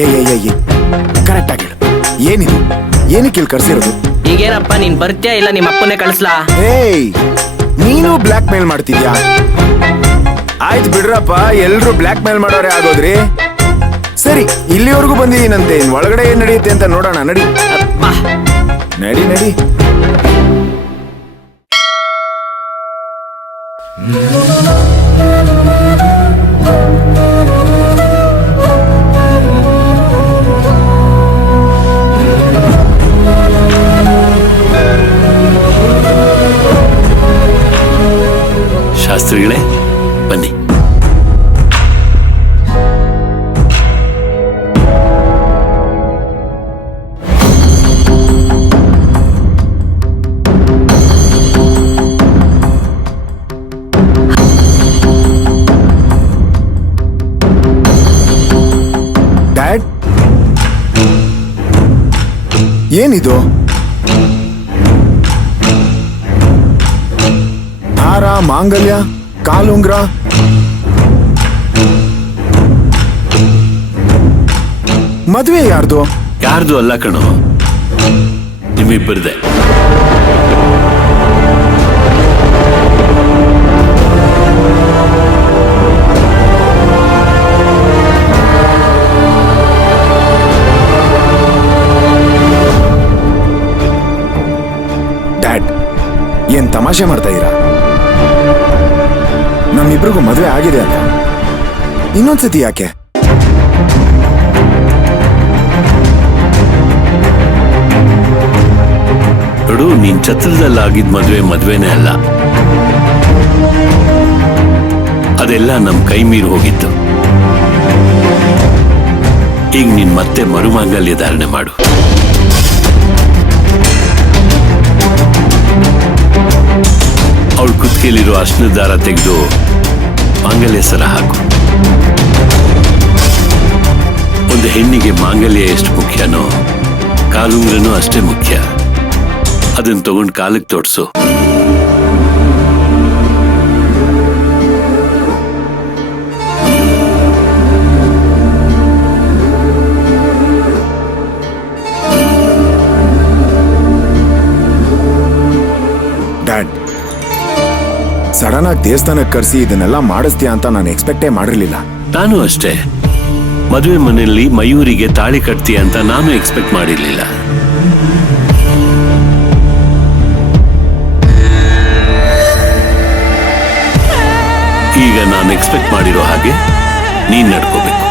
ಏ ಕರೆಕ್ಟ್ ಆಗಿ ಹೇಳು, ಏನಿದು? ಏನಕ್ಕೆ ಇಲ್ಲಿ ಕರ್ಸಿರೋದು? ಈಗೇನಪ್ಪ ನೀನ್ ಬರ್ತೀಯಾ ಇಲ್ಲ ನಿಮ್ಮ ಅಪ್ಪನೇ ಕಳಿಸ್ಲಾ? ಏಯ್, ನೀನು ಬ್ಲ್ಯಾಕ್ ಮೇಲ್ ಮಾಡ್ತಿದ್ಯಾ? ಆಯ್ತು ಬಿಡ್ರಪ್ಪ, ಎಲ್ರು ಬ್ಲ್ಯಾಕ್ ಮೇಲ್ ಮಾಡೋರೆ ಆಗೋದ್ರಿ. ಸರಿ, ಇಲ್ಲಿವರೆಗೂ ಬಂದಿದ್ದೀನಂತೆ, ಇನ್ ಒಳಗಡೆ ಏನ್ ನಡೆಯುತ್ತೆ ಅಂತ ನೋಡೋಣ. ನಡಿ ಅಪ್ಪ ನಡಿ ನಡಿ. ಶಾಸ್ತ್ರಿಗಳೇ ಬನ್ನಿ. ಡ್ಯಾಡ್, ಏನಿದು? ಹಾರ, ಮಾಂಗಲ್ಯ, ಕಾಲುಂಗ್ರ, ಮದ್ವೆ ಯಾರ್ದು? ಯಾರ್ದು ಅಲ್ಲ ಕಣೋ, ನಿಮ್ಮಿಬ್ಬರದೇ. ಡ್ಯಾಡ್, ಏನ್ ತಮಾಷೆ ಮಾಡ್ತಾ ಇದೀರಾ? ನಮ್ಮಿಬ್ರಿಗೂ ಮದ್ವೆ ಆಗಿದೆ ಅಲ್ಲ, ಇನ್ನೊಂದ್ಸತಿ ಯಾಕೆ? ನೋಡು, ನೀನ್ ಛತ್ರದಲ್ಲಿ ಆಗಿದ್ ಮದ್ವೆನೇ ಅಲ್ಲ, ಅದೆಲ್ಲ ನಮ್ ಕೈ ಮೀರಿ ಹೋಗಿತ್ತು. ಈಗ ನೀನ್ ಮತ್ತೆ ಮರುಮಾಂಗಲ್ಯ ಧಾರಣೆ ಮಾಡು. ಅವಳು ಕುತ್ತಿಗೆಲಿರೋ ಅರ್ಶಿನ ದಾರ ತೆಗೆದು ಮಾಂಗಲ್ಯ ಸರ ಹಾಕು. ಒಂದು ಹೆಣ್ಣಿಗೆ ಮಾಂಗಲ್ಯ ಎಷ್ಟು ಮುಖ್ಯನೋ ಕಾಲುಂಗ್ರನೂ ಅಷ್ಟೇ ಮುಖ್ಯ. ಅದನ್ನ ತಗೊಂಡು ಕಾಲಕ್ಕೆ ತೊಡ್ಸು. ಡ್ಯಾಡ್, ಸಡನ್ ಆಗಿ ದೇವಸ್ಥಾನಕ್ಕೆ ಕರೆಸಿ ಇದನ್ನೆಲ್ಲ ಮಾಡಿಸ್ತೀಯ ಅಂತ ನಾನು ಎಕ್ಸ್ಪೆಕ್ಟೇ ಮಾಡಿರ್ಲಿಲ್ಲ. ನಾನು ಅಷ್ಟೇ, ಮದುವೆ ಮನೆಯಲ್ಲಿ ಮಯೂರಿಗೆ ತಾಳಿ ಕಟ್ತೀಯ ಅಂತ ನಾನು ಎಕ್ಸ್ಪೆಕ್ಟ್ ಮಾಡಿರ್ಲಿಲ್ಲ. ಈಗ ನಾನು ಎಕ್ಸ್ಪೆಕ್ಟ್ ಮಾಡಿರೋ ಹಾಗೆ ನೀನ್ ನಡ್ಕೋಬೇಕು.